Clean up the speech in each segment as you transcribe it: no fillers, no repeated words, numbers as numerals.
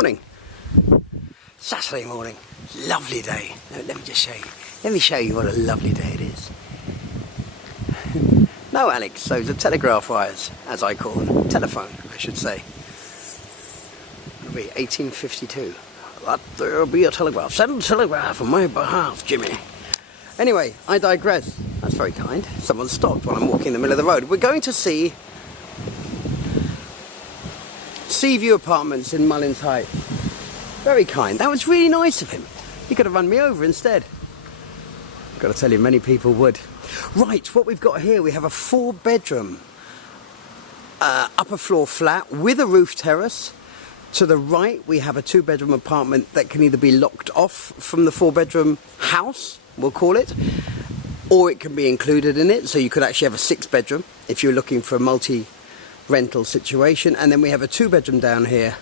morning. Saturday morning. Lovely day. Let me just show you. Let me show you what a lovely day it is. No, Alex, those are telegraph wires, as I call them. Telephone, I should say. It'll be 1852. There'll be a telegraph. Send a telegraph on my behalf, Jimmy. Anyway, I digress. That's very kind. Someone stopped while I'm walking in the middle of the road. We're going to see Seaview Apartments in Mullins Heights. Very kind. That was really nice of him. He could have run me over instead. I've got to tell you, many people would. Right, what we've got here, we have a 4-bedroom upper floor flat with a roof terrace. To the right, we have a 2-bedroom apartment that can either be locked off from the 4-bedroom house, we'll call it, or it can be included in it. So you could actually have a 6-bedroom if you're looking for a multi-rental situation. And then we have a 2-bedroom down here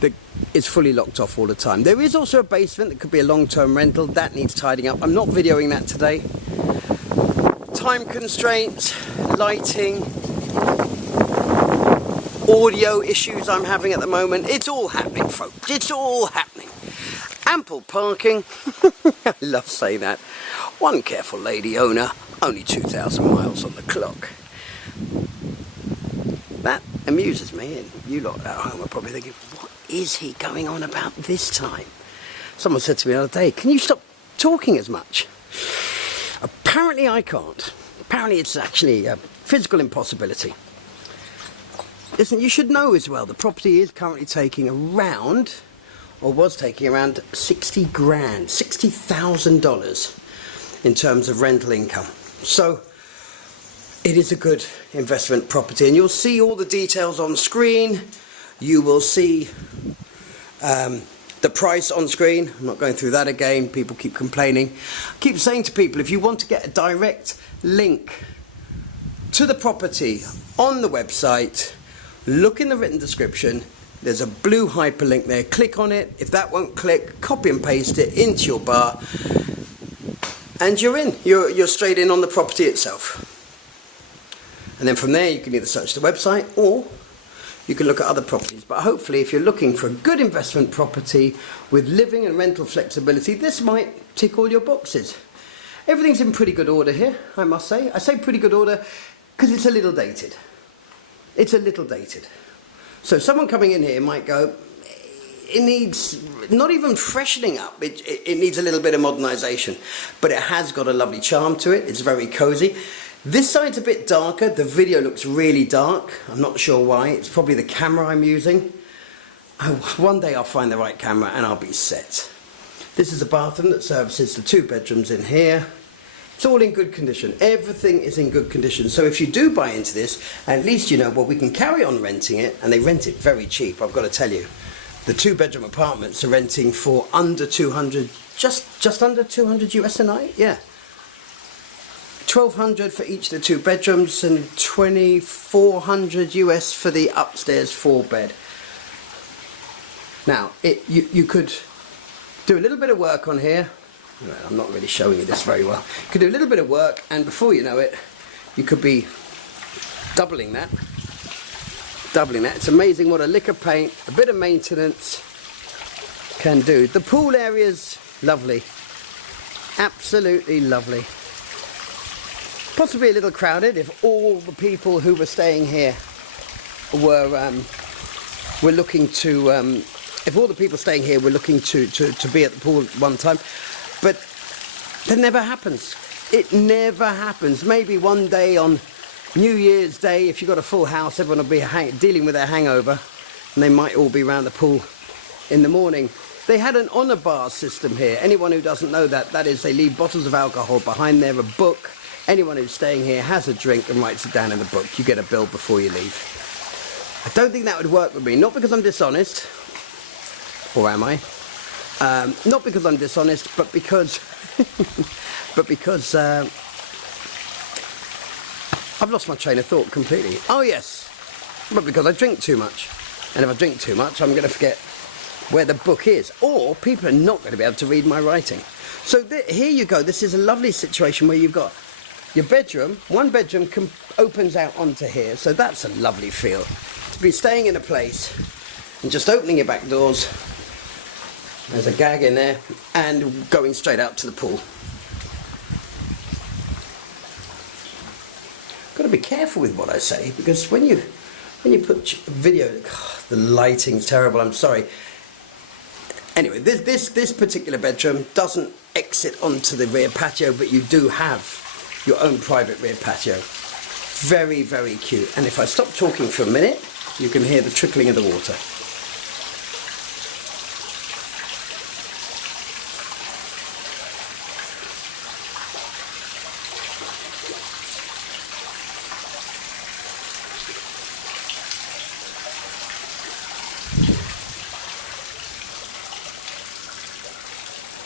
that is fully locked off all the time. There is also a basement that could be a long-term rental. That needs tidying up. I'm not videoing that today. Time constraints, lighting, audio issues I'm having at the moment. It's all happening, folks. It's all happening. Ample parking. I love saying that. One careful lady owner, only 2,000 miles on the clock. That amuses me, and you lot at home are probably thinking, what is he going on about this time? Someone said to me the other day, can you stop talking as much? Apparently I can't. Apparently it's actually a physical impossibility. Listen, you should know as well, the property is currently taking around, or was taking around 60 grand, $60,000 in terms of rental income. So it is a good investment property, and you'll see all the details on screen. You will see the price on screen. I'm not going through that again. People keep complaining. I keep saying to people, if you want to get a direct link to the property on the website, look in the written description. There's a blue hyperlink there. Click on it. If that won't click, copy and paste it into your bar, and you're in. You're straight in on the property itself. And then from there you can either search the website or you can look at other properties. But hopefully, if you're looking for a good investment property with living and rental flexibility, this might tick all your boxes. Everything's in pretty good order here, I must say. I say pretty good order because it's a little dated. It's a little dated. So someone coming in here might go, it needs not even freshening up. It needs a little bit of modernisation. But it has got a lovely charm to it. It's very cosy. This side's a bit darker. The video looks really dark. I'm not sure why. It's probably the camera I'm using. One day I'll find the right camera and I'll be set. This is a bathroom that services the 2 bedrooms in here. It's all in good condition. Everything is in good condition. So if you do buy into this, at least you know, well, we can carry on renting it, and they rent it very cheap, I've got to tell you. The 2-bedroom apartments are renting for under 200, just under 200 US a night, yeah. 1,200 for each of the 2 bedrooms and 2,400 US for the upstairs 4-bed. Now, you could do a little bit of work on here. Well, I'm not really showing you this very well. You could do a little bit of work, and before you know it, you could be doubling that. Doubling that. It's amazing what a lick of paint, a bit of maintenance can do. The pool area's lovely. Absolutely lovely. Possibly a little crowded if all the people who were staying here were looking to, if all the people staying here were looking to be at the pool at one time. But that never happens. It never happens. Maybe one day on New Year's Day, if you've got a full house, everyone will be dealing with their hangover, and they might all be around the pool in the morning. They had an honour bar system here. Anyone who doesn't know that, that is, they leave bottles of alcohol behind there, a book. Anyone who's staying here has a drink and writes it down in the book. You get a bill before you leave. I don't think that would work with me. Not because I'm dishonest. Or am I? Not because I'm dishonest, but because... I've lost my train of thought completely. Oh, yes. But because I drink too much. And if I drink too much, I'm going to forget where the book is. Or people are not going to be able to read my writing. So here you go. This is a lovely situation where you've got your bedroom. One bedroom opens out onto here. So that's a lovely feel. To be staying in a place and just opening your back doors. There's a gag in there, and going straight out to the pool. Got to be careful with what I say, because when you put video, the lighting's terrible. I'm sorry. Anyway, this particular bedroom doesn't exit onto the rear patio, but you do have your own private rear patio. Very, very cute. And if I stop talking for a minute, you can hear the trickling of the water.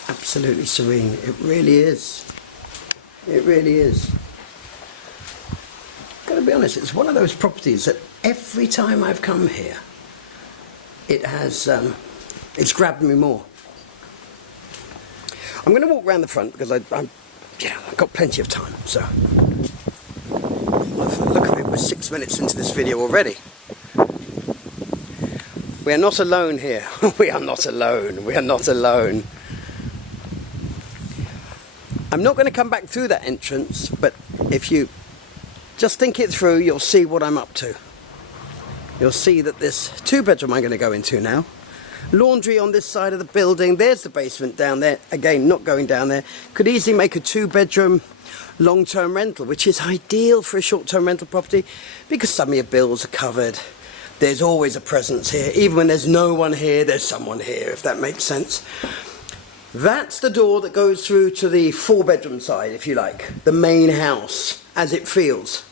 Absolutely serene. It really is. It really is. Gotta be honest, it's one of those properties that every time I've come here, it has it's grabbed me more. I'm going to walk around the front because I've got plenty of time. So look at it, we're 6 minutes into this video already. We are not alone here. We are not alone. We are not alone. I'm not going to come back through that entrance, but if you just think it through, you'll see what I'm up to. You'll see that this 2-bedroom I'm going to go into now. Laundry on this side of the building. There's the basement down there. Again, not going down there. Could easily make a 2-bedroom long-term rental, which is ideal for a short-term rental property because some of your bills are covered. There's always a presence here. Even when there's no one here, there's someone here, if that makes sense. That's the door that goes through to the 4-bedroom side, if you like. The main house, as it feels.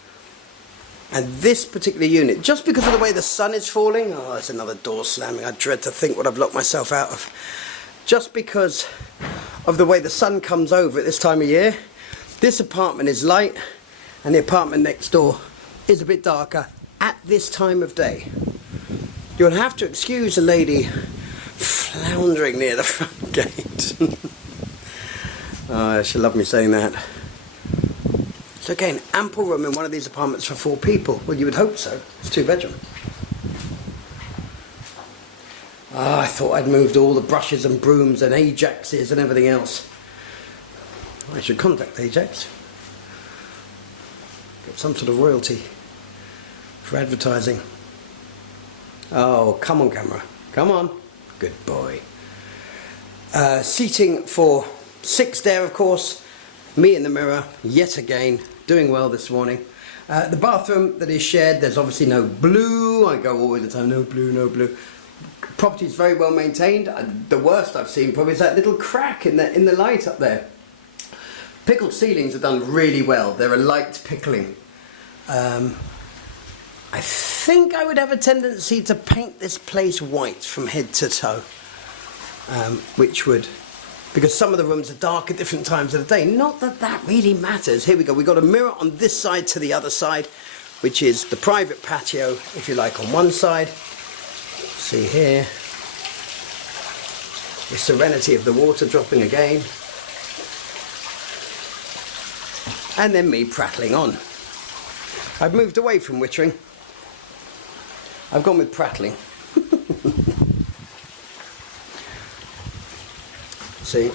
And this particular unit, just because of the way the sun is falling, oh, there's another door slamming. I dread to think what I've locked myself out of. Just because of the way the sun comes over at this time of year, this apartment is light, and the apartment next door is a bit darker at this time of day. You'll have to excuse a lady floundering near the front gate. Oh, she'll love me saying that. So again, ample room in one of these apartments for 4 people. Well, you would hope so. It's 2-bedroom. Ah, I thought I'd moved all the brushes and brooms and Ajaxes and everything else. I should contact Ajax. Get some sort of royalty for advertising. Oh, come on, camera. Come on. Good boy. Seating for 6 there, of course. Me in the mirror, yet again, doing well this morning. The bathroom that is shared, there's obviously no blue. I go all the time, no blue, no blue. Property is very well maintained. The worst I've seen probably is that little crack in the light up there. Pickled ceilings are done really well. They're a light pickling. I think I would have a tendency to paint this place white from head to toe, which would, because some of the rooms are dark at different times of the day. Not that that really matters. Here we go. We've got a mirror on this side to the other side, which is the private patio, if you like, on one side. See here, the serenity of the water dropping again. And then me prattling on. I've moved away from wittering. I've gone with prattling. See,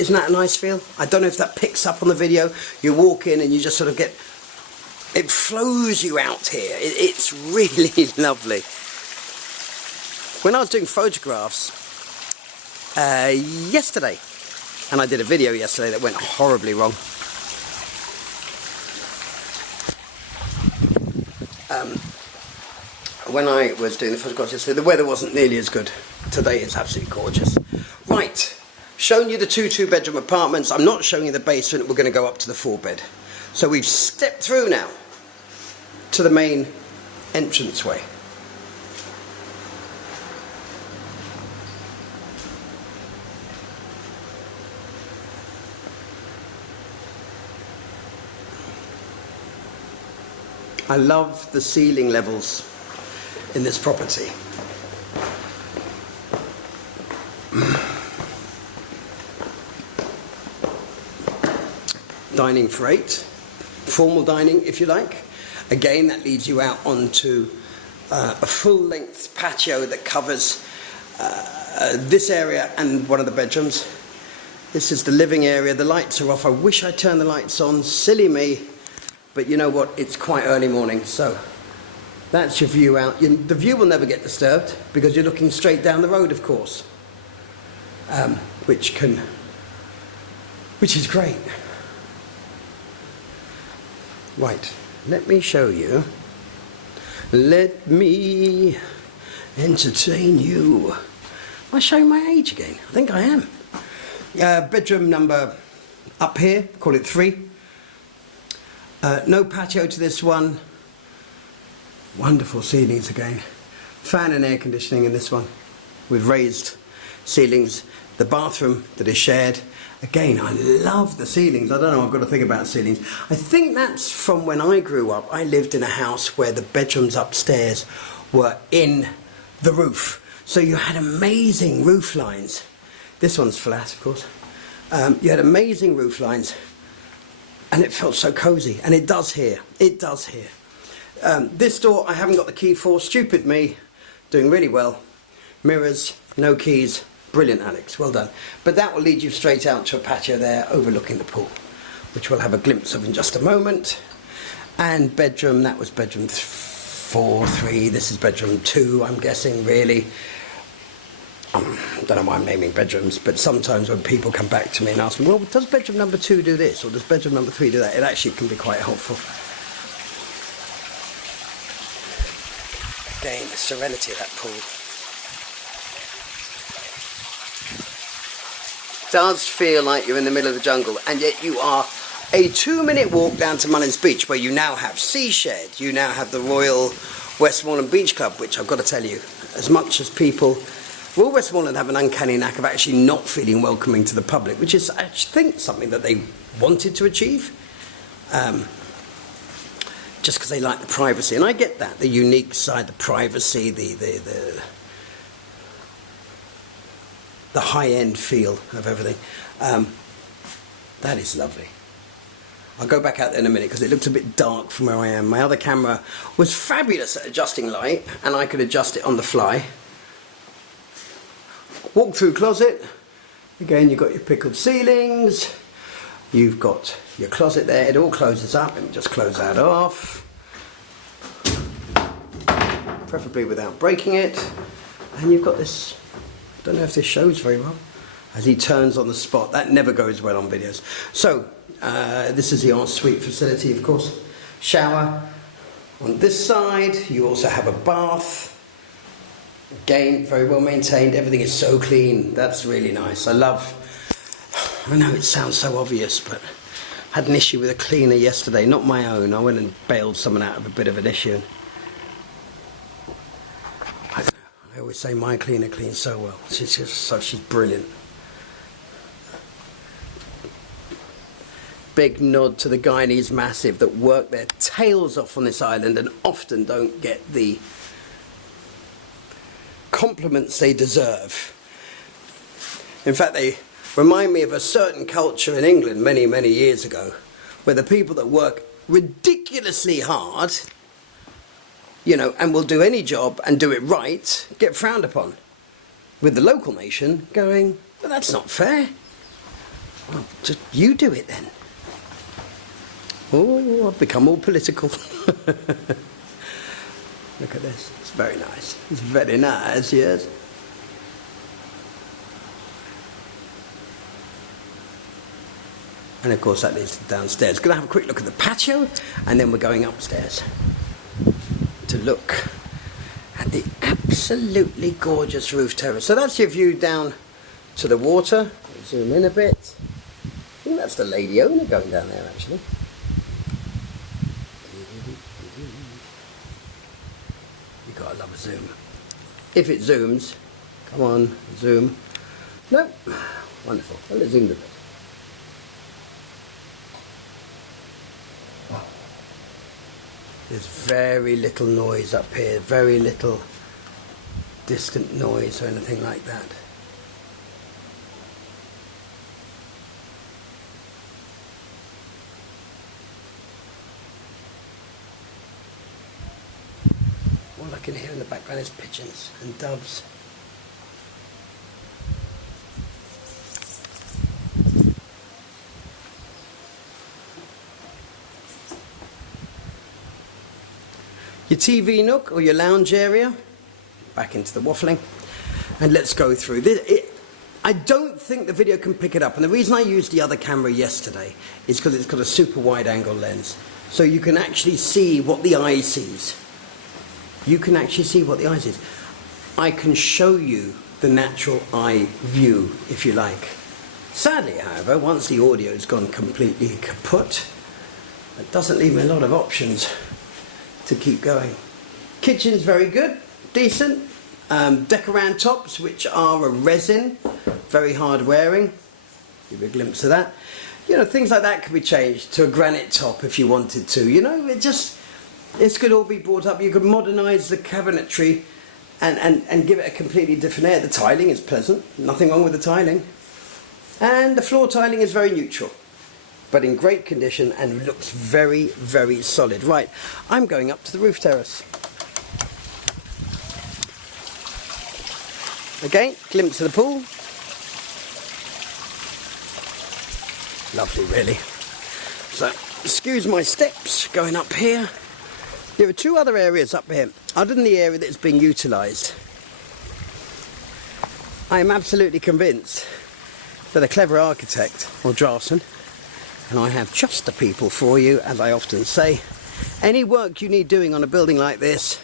isn't that a nice feel? I don't know if that picks up on the video. You walk in and you just sort of get, it flows you out here. It's really lovely. When I was doing photographs yesterday, and I did a video yesterday that went horribly wrong. When I was doing the photographs yesterday, the weather wasn't nearly as good. Today it's absolutely gorgeous. Right, shown you the 2-bedroom apartments. I'm not showing you the basement. We're going to go up to the 4-bed. So we've stepped through now to the main entranceway. I love the ceiling levels in this property. Dining for 8, formal dining if you like. Again, that leads you out onto a full-length patio that covers this area and one of the bedrooms. This is the living area. The lights are off. I wish I'd turned the lights on. Silly me. But you know what? It's quite early morning, so that's your view out. The view will never get disturbed because you're looking straight down the road, of course, which is great. Right, let me show you. Let me entertain you. Am I showing my age again? I think I am. Bedroom number up here, call it 3. No patio to this one. Wonderful ceilings again. Fan and air conditioning in this one with raised ceilings. The bathroom that is shared. Again, I love the ceilings. I don't know, I've got to think about ceilings. I think that's from when I grew up. I lived in a house where the bedrooms upstairs were in the roof. So you had amazing roof lines. This one's flat, of course. You had amazing roof lines, and it felt so cosy. And it does here. It does here. This door I haven't got the key for. Stupid me. Doing really well. Mirrors, no keys. Brilliant, Alex. Well done. But that will lead you straight out to a patio there overlooking the pool, which we'll have a glimpse of in just a moment. And bedroom, that was bedroom 4, 3. This is bedroom 2, I'm guessing, really. I don't know why I'm naming bedrooms, but sometimes when people come back to me and ask me, well, does bedroom number 2 do this, or does bedroom number 3 do that, it actually can be quite helpful. Again, the serenity of that pool. Does feel like you're in the middle of the jungle, and yet you are a 2-minute walk down to Mullins Beach, where you now have Sea Shed, you now have the Royal Westmoreland Beach Club, which I've got to tell you, as much as people... Royal Westmoreland have an uncanny knack of actually not feeling welcoming to the public, which is, I think, something that they wanted to achieve, just because they like the privacy. And I get that, the unique side, the privacy, the high-end feel of everything. That is lovely. I'll go back out there in a minute because it looked a bit dark from where I am. My other camera was fabulous at adjusting light, and I could adjust it on the fly. Walk through closet. Again, you've got your pickled ceilings. You've got your closet there. It all closes up. Let me just close that off. Preferably without breaking it. And you've got this, I don't know if this shows very well, as he turns on the spot. That never goes well on videos. So, this is the ensuite facility, of course. Shower on this side. You also have a bath. Again, very well maintained. Everything is so clean. That's really nice. I know it sounds so obvious, but I had an issue with a cleaner yesterday, not my own. I went and bailed someone out of a bit of an issue. I always say my cleaner cleans so well. She's brilliant. Big nod to the Guyanese Massive that work their tails off on this island and often don't get the compliments they deserve. In fact, they remind me of a certain culture in England many, many years ago, where the people that work ridiculously hard, you know, and will do any job and do it right, get frowned upon. With the local nation going, well, that's not fair. Well, just you do it then. Oh, I've become all political. Look at this. It's very nice. It's very nice, yes. And of course that leads to downstairs. Going to have a quick look at the patio, and then we're going upstairs to look at the absolutely gorgeous roof terrace. So that's your view down to the water. Zoom in a bit. I think that's the lady owner going down there, actually. You've got to love a zoom. If it zooms, come on, zoom. No, wonderful. Well, it zoomed a bit. There's very little noise up here, very little distant noise or anything like that. What a can hear in the background is pigeons and doves. Your TV nook or your lounge area, back into the waffling, and let's go through this. I don't think the video can pick it up, and the reason I used the other camera yesterday is because it's got a super wide angle lens, so you can actually see what the eye sees. You can actually see what the eye sees. I can show you the natural eye view if you like. Sadly, however, once the audio's gone completely kaput, it doesn't leave me a lot of options to keep going. Kitchen's very good, decent. Deck around tops, which are a resin, very hard wearing. Give you a glimpse of that. You know, things like that could be changed to a granite top if you wanted to. You know, this could all be brought up. You could modernise the cabinetry and give it a completely different air. The tiling is pleasant, nothing wrong with the tiling. And the floor tiling is very neutral, but in great condition and looks very, very solid. Right, I'm going up to the roof terrace. Again, glimpse of the pool. Lovely, really. So, excuse my steps going up here. There are two other areas up here, other than the area that's being utilised. I am absolutely convinced that a clever architect or draftsman, and I have just the people for you, as I often say. Any work you need doing on a building like this,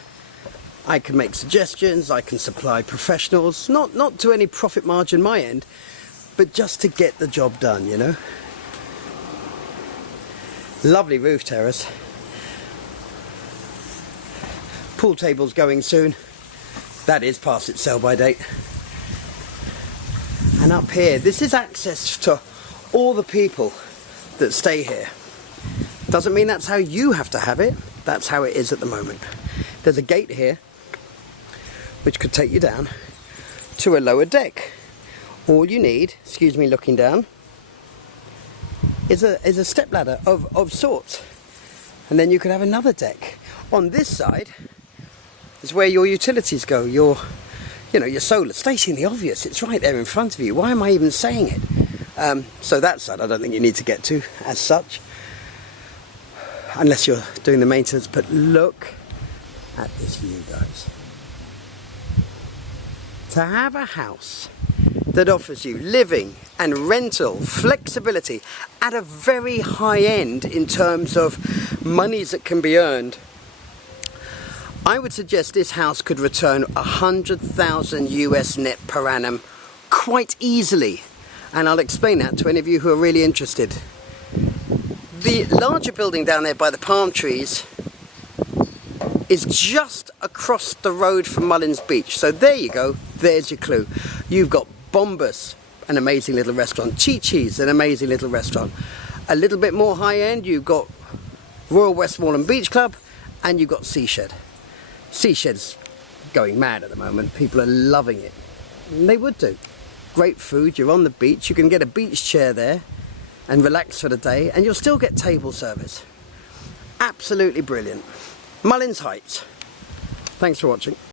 I can make suggestions, I can supply professionals, not to any profit margin my end, but just to get the job done, you know. Lovely roof terrace. Pool table's going soon. That is past its sell-by date. And up here, this is access to all the people that stay here. Doesn't mean that's how you have to have it. That's how it is at the moment. There's a gate here which could take you down to a lower deck. All you need, excuse me looking down, is a stepladder of sorts. And then you could have another deck. On this side is where your utilities go, your solar. Stating the obvious, it's right there in front of you. Why am I even saying it? So that side I don't think you need to get to as such, unless you're doing the maintenance. But look at this view, guys. To have a house that offers you living and rental flexibility at a very high end in terms of monies that can be earned, I would suggest this house could return 100,000 US net per annum quite easily, and I'll explain that to any of you who are really interested. The larger building down there by the palm trees is just across the road from Mullins Beach. So there you go, there's your clue. You've got Bombas, an amazing little restaurant. Chi-Chi's, an amazing little restaurant. A little bit more high end, you've got Royal Westmoreland Beach Club, and you've got Seashed. Seashed's going mad at the moment. People are loving it. And they would do. Great food, you're on the beach, you can get a beach chair there and relax for the day, and you'll still get table service. Absolutely brilliant. Mullins Heights. Thanks for watching.